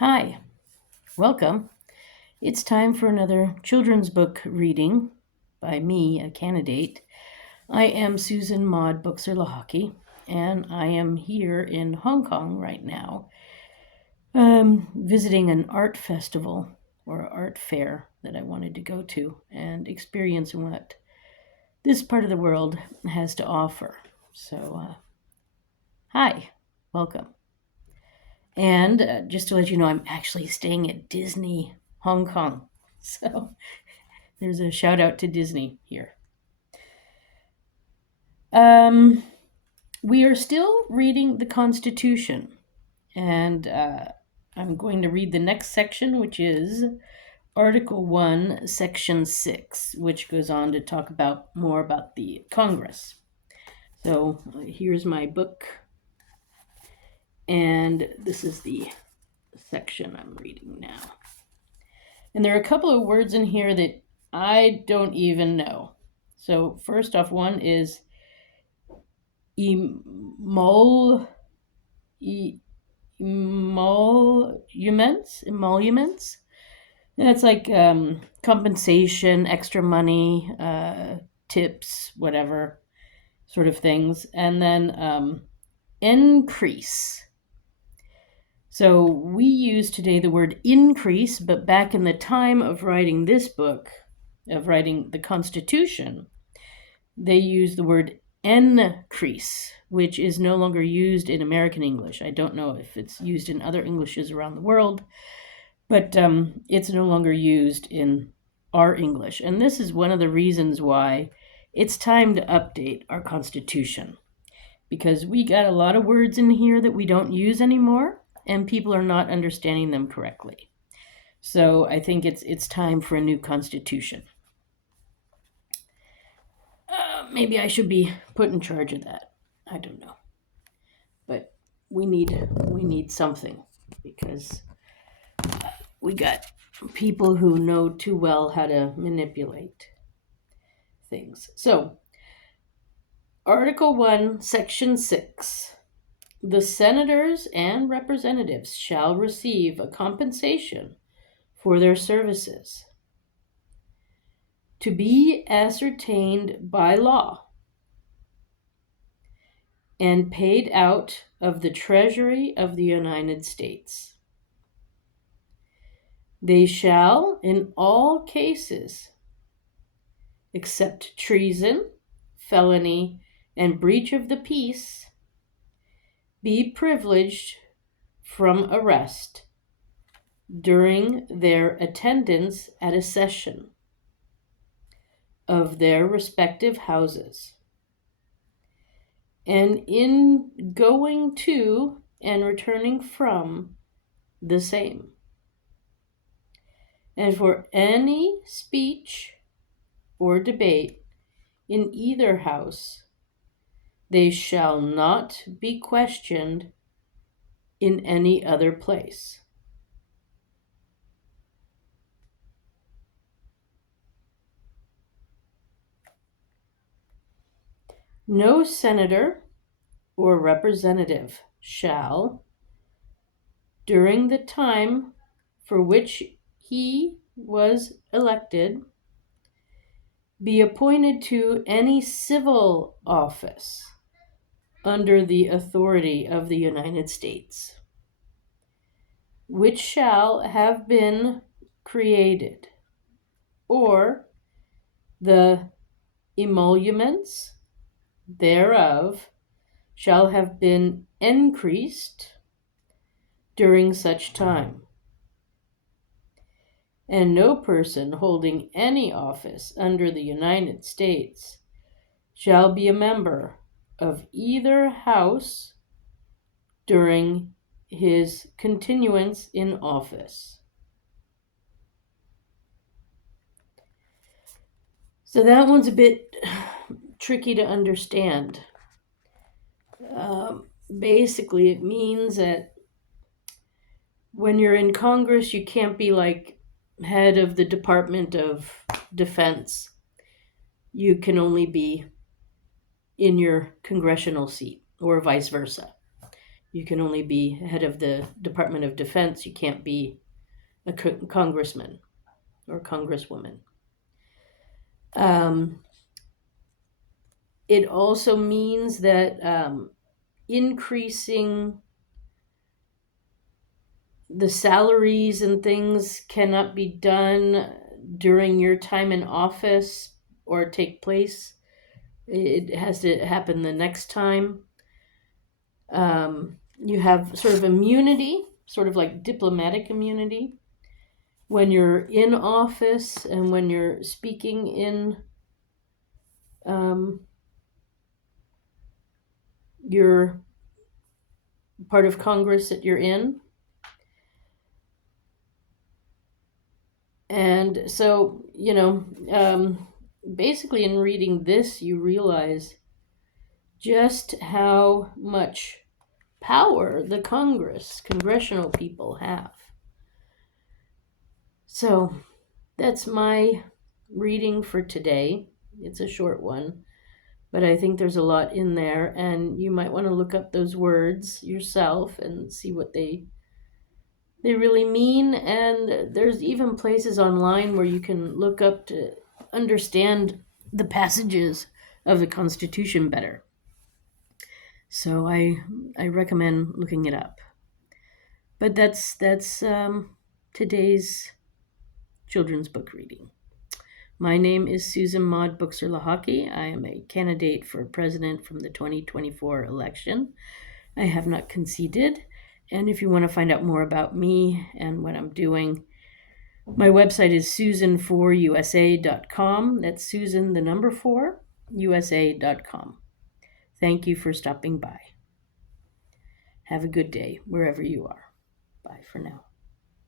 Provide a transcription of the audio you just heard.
Hi, welcome. It's time for another children's book reading by me, a candidate. I am Susan Maude Buchser-Lochocki, and I am here in Hong Kong right now, visiting an art festival or art fair that I wanted to go to and experience what this part of the world has to offer. So, hi, welcome. And just to let you know, I'm actually staying at Disney Hong Kong. So there's a shout out to Disney here. Um, we are still reading the Constitution, and I'm going to read the next section, which is Article 1, Section 6, which goes on to talk about more about the Congress. So here's my book, and this is the section I'm reading now. And there are a couple of words in here that I don't even know. So first off, one is emoluments. Emoluments. And it's like compensation, extra money, tips, whatever sort of things. And then increase. So we use today the word increase, but back in the time of writing this book, of writing the Constitution, they use the word encrease, which is no longer used in American English. I don't know if it's used in other Englishes around the world, but it's no longer used in our English. And this is one of the reasons why it's time to update our Constitution, because we got a lot of words in here that we don't use anymore, and people are not understanding them correctly. So I think it's time for a new Constitution. Maybe I should be put in charge of that. I don't know, but we need something, because we got people who know too well how to manipulate things. So, Article 1, Section 6. The senators and representatives shall receive a compensation for their services, to be ascertained by law and paid out of the Treasury of the United States. They shall, in all cases, except treason, felony, and breach of the peace, be privileged from arrest during their attendance at a session of their respective houses, and in going to and returning from the same. And for any speech or debate in either house, they shall not be questioned in any other place. No senator or representative shall, during the time for which he was elected, be appointed to any civil office under the authority of the United States, which shall have been created, or the emoluments thereof shall have been increased during such time. And no person holding any office under the United States shall be a member of either house during his continuance in office. So that one's a bit tricky to understand. Basically, it means that when you're in Congress, you can't be like head of the Department of Defense. You can only be in your congressional seat, or vice versa. You can only be head of the Department of Defense. You can't be a congressman or congresswoman. Um, it also means that increasing the salaries and things cannot be done during your time in office or take place. It has to happen the next time. You have sort of immunity, sort of like diplomatic immunity, when you're in office and when you're speaking in your part of Congress that you're in. And so, basically, in reading this, you realize just how much power the congressional people have. So, that's my reading for today. It's a short one, but I think there's a lot in there, and you might want to look up those words yourself and see what they really mean. And there's even places online where you can look up to understand the passages of the Constitution better. So I recommend looking it up. But that's today's children's book reading. My name is Susan Maude Buchser-Lochocki. I am a candidate for president from the 2024 election. I have not conceded. And if you want to find out more about me and what I'm doing, my website is susan4usa.com. That's Susan, the number 4, usa.com. Thank you for stopping by. Have a good day wherever you are. Bye for now.